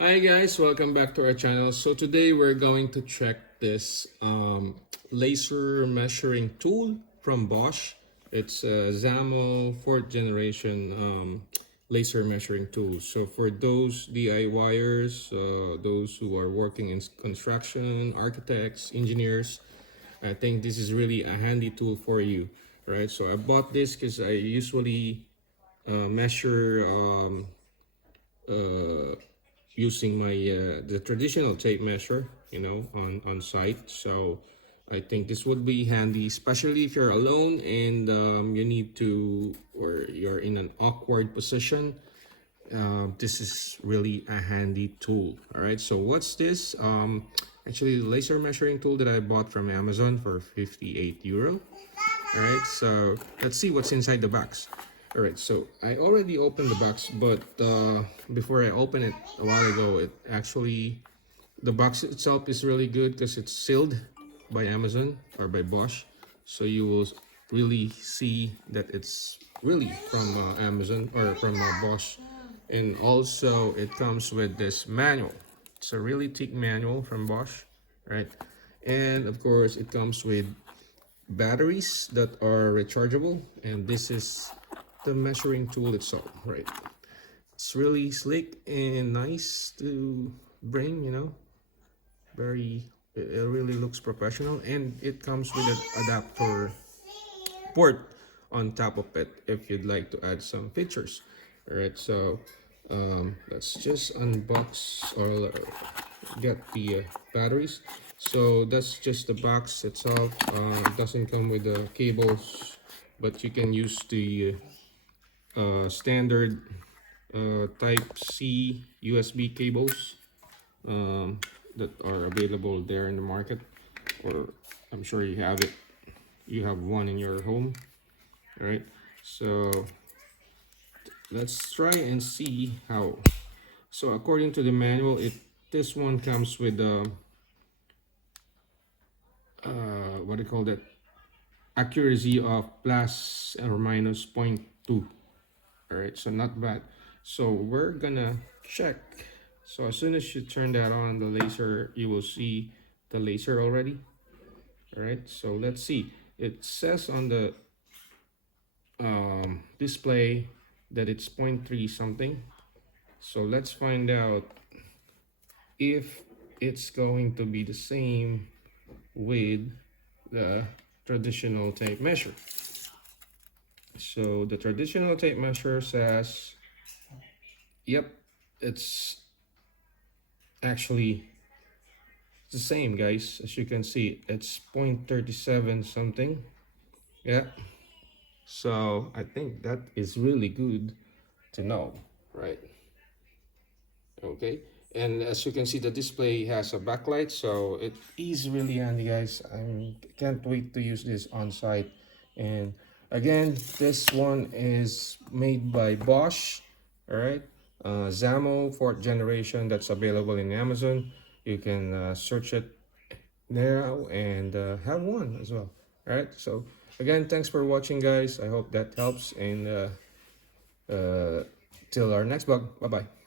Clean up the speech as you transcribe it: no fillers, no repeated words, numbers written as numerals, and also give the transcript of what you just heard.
Hi guys, welcome back to our channel. So today we're going to check this laser measuring tool from Bosch. It's a Zamo 4th generation laser measuring tool. So for those DIYers, those who are working in construction, architects, engineers, I think this is really a handy tool for you, right? So I bought this because I usually measure uh, using my the traditional tape measure, on site. So I think this would be handy, especially if you're alone and you need to, or you're in an awkward position. This is really a handy tool. All right, so what's this? Actually, the laser measuring tool that I bought from Amazon for 58 euro. All right, so let's see what's inside the box. All right, so I already opened the box, but before I opened it a while ago, the box itself is really good because it's sealed by Amazon or by Bosch. So you will really see that it's really from Amazon or from Bosch. And also it comes with this manual. It's a really thick manual from Bosch, right? And of course it comes with batteries that are rechargeable, and this is the measuring tool itself, right? It's really slick and nice to bring, very, it really looks professional, and it comes with an adapter port on top of it if you'd like to add some features. All right, so let's just unbox or get the batteries. So that's just the box itself. It doesn't come with the cables, but you can use the standard type C USB cables that are available there in the market, or I'm sure you have it, you have one in your home. All right, so let's try and see how. So according to the manual, this one comes with what do you call that, accuracy of plus or minus zero 0.2. All right, so not bad. So we're gonna check. So as soon as you turn that on, the laser, you will see the laser already. All right, so let's see. It says on the display that it's 0.3 something. So let's find out if it's going to be the same with the traditional tape measure. So the traditional tape measure says, yep, it's actually the same, guys. As you can see, it's 0.37 something. Yeah, so I think that is really good to know, right? Okay, and as you can see, the display has a backlight, so it is really handy, guys. I can't wait to use this on site. And again, this one is made by Bosch. All right, Zamo 4th generation, that's available in Amazon. You can search it now and have one as well. All right, so again, thanks for watching, guys. I hope that helps, and till our next vlog, bye bye.